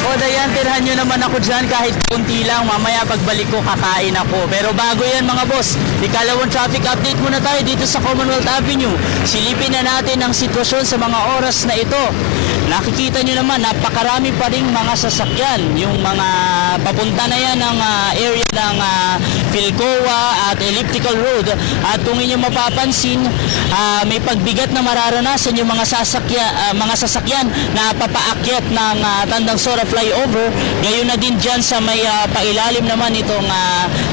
O dayan, tirahan nyo naman ako dyan kahit kunti lang. Mamaya pagbalik ko kakain ako. Pero bago yan mga boss, ikalawang traffic update muna tayo dito sa Commonwealth Avenue. Silipin na natin ang sitwasyon sa mga oras na ito. Nakikita nyo naman, napakarami pa rin mga sasakyan. Yung mga papunta na yan ng area ng Philcoa at Elliptical Road. At kung inyo mapapansin, may pagbigat na mararanasan yung mga sasakyan na papaakyat ng Tandang Sora flyover. Gayon na din dyan sa may pailalim naman itong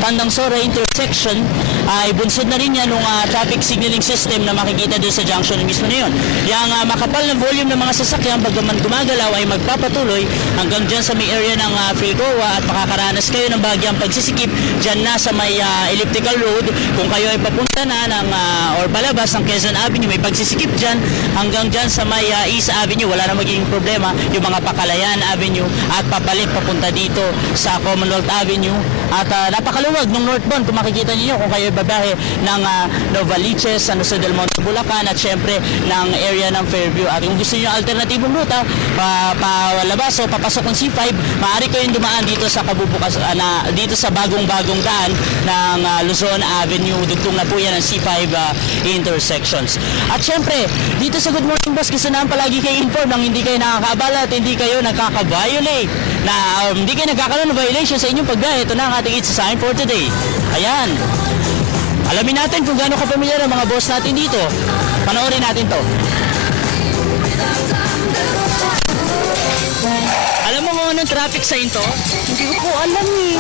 Tandang Sora intersection. Ay bunsod na rin yan ng traffic signaling system na makikita doon sa junction mismo na yun. Yung makapal na volume ng mga sasakyan bagaman gumagalaw ay magpapatuloy hanggang dyan sa may area ng Philcoa at makakaranas kayo ng bagyang pagsisikip dyan na sa may Elliptical Road. Kung kayo ay papunta na ng or palabas ng Quezon Avenue, may pagsisikip dyan hanggang dyan sa may East Avenue, wala na magiging problema. Yung mga Pakalayan Avenue at papalik papunta dito sa Commonwealth Avenue. At napakaluwag ng northbound kung makikita niyo kung kayo babahe ng Novaliches, San Jose del Monte, Bulacan at syempre ng area ng Fairview. At kung gusto niyo alternatibong ruta palabas o papasok ng C5, maaari kayong dumaan dito sa kabubukas dito sa bagong-bagong daan ng Luzon Avenue. Dugtong na po yan ang C5 intersections. At syempre, dito sa Good Morning Boss, gusto naman palagi kayo inform nang hindi kayo nakakaabala at hindi kayo nakaka-violate na hindi kayo nagkakaroon ng violation sa inyong pagbiyahe. Ito na ang ating It's a Sign for today. Ayan. Alamin natin kung gaano kapamilyar ang mga boss natin dito. Panoorin natin to. Alam mo kung anong traffic sign to? Hindi ko po alam eh.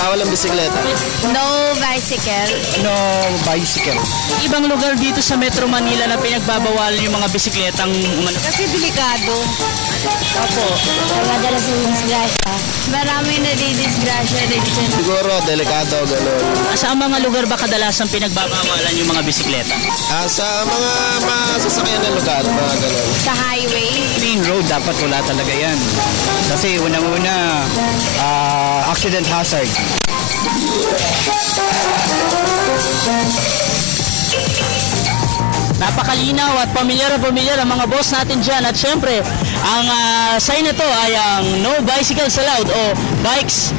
Bawal ang bisikleta. No bicycle. No bicycle. Ibang lugar dito sa Metro Manila na pinagbabawalan yung mga bisikletang umano. Kasi delikado. Opo. Madalas yung disgrasya. Marami na di-disgrasya rin dyan. Siguro, delikado, gano'n. Sa mga lugar ba kadalasang pinagbabawalan yung mga bisikleta? Sa mga masasakyan na lugar, mga gano'n. Sa highway. Main road dapat wala talaga yan. Kasi unang-una, accident hazard. Napakalinaw at pamilyar ang mga boss natin dyan. At syempre, ang sign na to ay ang no bicycles allowed o bikes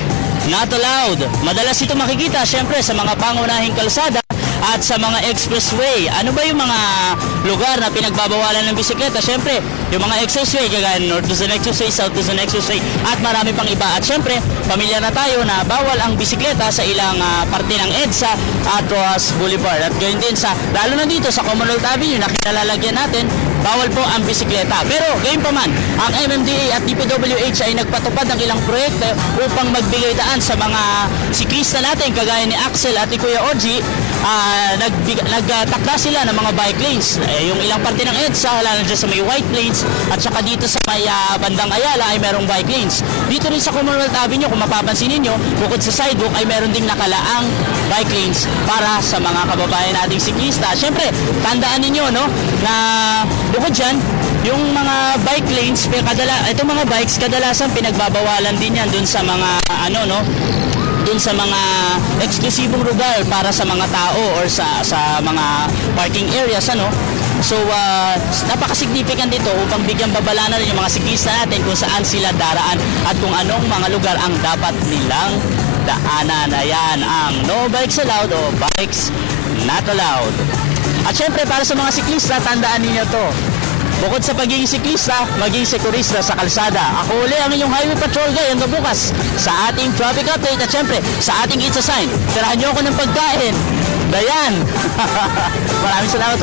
not allowed. Madalas ito makikita syempre sa mga pangunahing kalsada at sa mga expressway. Ano ba yung mga lugar na pinagbabawalan ng bisikleta? Syempre, yung mga expressway, kagaya North Luzon Expressway, South Luzon Expressway, at marami pang iba. At syempre, pamilyar na tayo na bawal ang bisikleta sa ilang parte ng EDSA at Rojas Boulevard. At gayon din lalo na dito sa Commonwealth Avenue, na kinalalagyan natin, bawal po ang bisikleta. Pero, gayon pa man, ang MMDA at DPWH ay nagpatupad ng ilang proyekto upang magbigay daan sa mga siklista natin, kagaya ni Axel at ni Kuya Oji. Nagtakda sila ng mga bike lanes. Yung ilang parte ng EDSA, wala na dyan sa may White Plains at saka dito sa may bandang Ayala ay merong bike lanes. Dito rin sa Commonwealth Avenue, kung mapapansin ninyo, bukod sa sidewalk ay meron ding nakalaang bike lanes para sa mga kababayan nating siklista. Siyempre, tandaan ninyo no, na bukod dyan, yung mga bike lanes, itong mga bikes, kadalasan pinagbabawalan din yan dun sa mga dun sa mga eksklusibong lugar para sa mga tao or sa mga parking areas So napaka-significant dito upang bigyan babala na rin yung mga siklista natin kung saan sila daraan at kung anong mga lugar ang dapat nilang daanan. Ayan ang no bikes allowed o bikes not allowed. At syempre para sa mga siklista, tandaan niyo to. Bukod sa pagiging siklista, maging sekurista sa kalsada. Ako uli ang inyong highway patrol guy hanggang bukas sa ating traffic update at syempre sa ating It's a Sign. Tirahan niyo ako ng pagkain. Dayan! Maraming salamat.